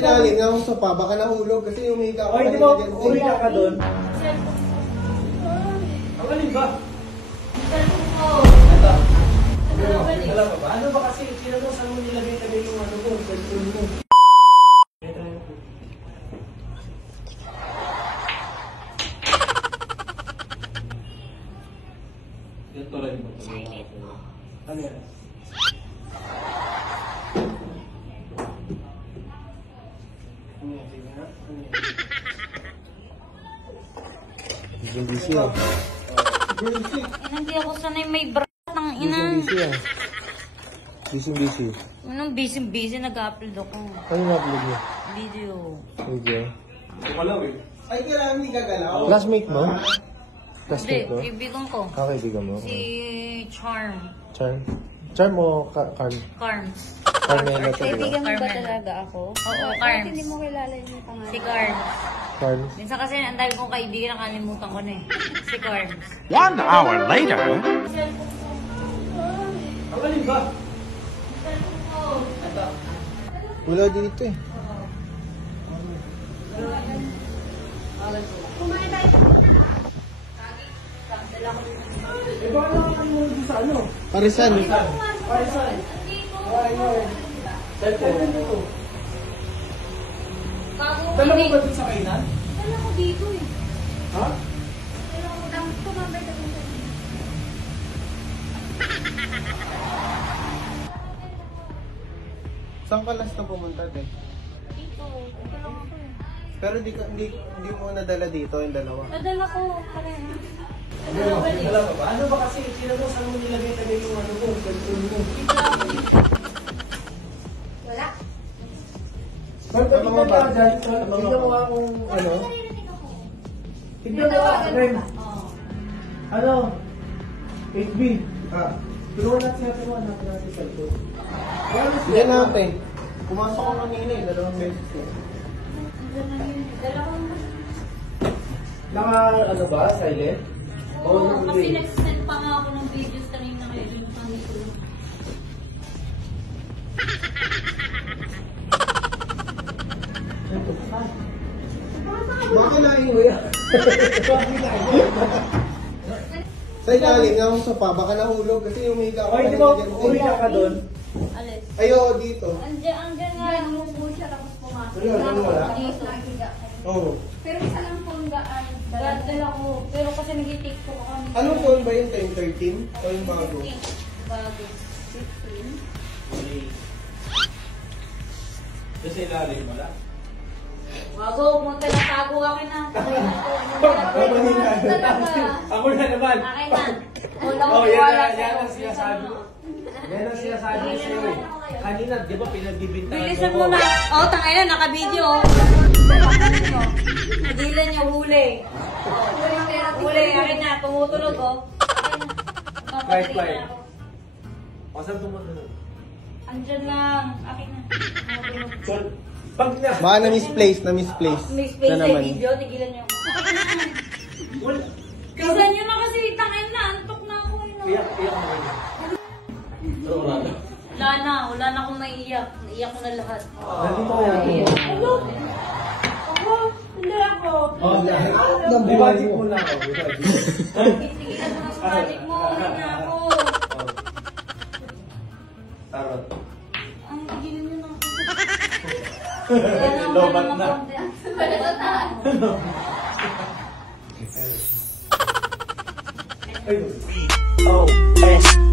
Sinalin nga akong sopa, baka nahulog kasi umiga ako. Ay, di ba? Umiga ka doon. Ang galing ba? Alam mo ba? Ano ba kasi? Sino mo saan mo nilagay yung ano ko? Cellphone mo. Ito lang yung ano yan? Busy ah. Hindi ako sanay may brat ng ina. Busy ah. Busy. Anong busy nag-upload ako. Ano na-upload mo? Video. Video. Kumalaw eh. Ay, kailangan hindi gagalaw. Classmate mo? Hindi, Classmate mo? kaibigan ko. Kaibigan mo? Si Charm. Charm o Carm? Carms. Carmela talaga. Kaibigan mo ba talaga ako? Oo, Bakit Carms. hindi mo kilala yung pangalan? Si Carms. Carms? Minsan kasi ang dami kong kaibigan, nakalimutan ko na eh. Si Carms. 1 hour later. Ang galing ba? Wala dito eh. Eh, baka nakakalimutan mo sa ano? Parisan. Parisan. Cellphone mo. Dala mo ba dun sa kainan? Dala ko dito eh. Ha? Dala ko lang tumambay ka dito. Saan ka last na pumunta, te? Dito. Dito lang ako eh. Pero hindi mo nadala dito yung dalawa. Nadala ko pareha. Alam mo ba? Ano ba kasi? Sino mo saan mo nilagay yung ano ko? Cellphone mo. Wala. Tignan mo ba dyan? Tignan mo nga kung ano? Tignan mo nga, friend. Ano? 8B. Tulungan natin natin cellphone. Diyan natin. Pumasok ko kanina eh, 2 beses ko. Dala ko. Naka ano ba? Silent? Oo, kasi nag-send pa nga ako ng videos kanina ngayon. Bakit laing mo yan? Sa ilalim nga akong sopa, baka nahulog kasi umiga ako. Ay, di ba? Umiga ka doon. Alis. Ayoko dito. Andiyan nga. Namubo siya tapos pumasok. Wala. Dito. Nakiga. Oo. Pero isa lang phone gaan. Dala ko. Pero kasi nag-tiktok ako. Anong phone ba yung 1013? O yung bago? Bago. 15. Kasi ilalim mo lang. Bago, pumunta na tago akin na. Ako na naman. Akin na. Wala ko Oh, yan wala ang sinasabi ko. Yan ang sinasabi ko sa'yo eh. Kanina, di ba pinagbibintangan Bilisan mo na. Oo, tangay na, naka-video. Nagilan niya huli. Huli, akin na, tumutunog oh. Quiet. O, saan tumutunog? Andyan lang, akin na. Sol, pag na... Baka na-misplace. May space sa video, tigilan niyo. Tigilan niyo na kasi, tangay na, antok na ako. Iyak mo. Wala na akong maiiyak. Naiiyak ko na lahat. Nandito kaya ako. Hello? Ako? Hindi ako. Ibalik mo na ako. Tigilan mo na sa balik mo. Hindi na ako. Tarot. Ay, tigilan niyo na ako. Lobat na. Oh, yes.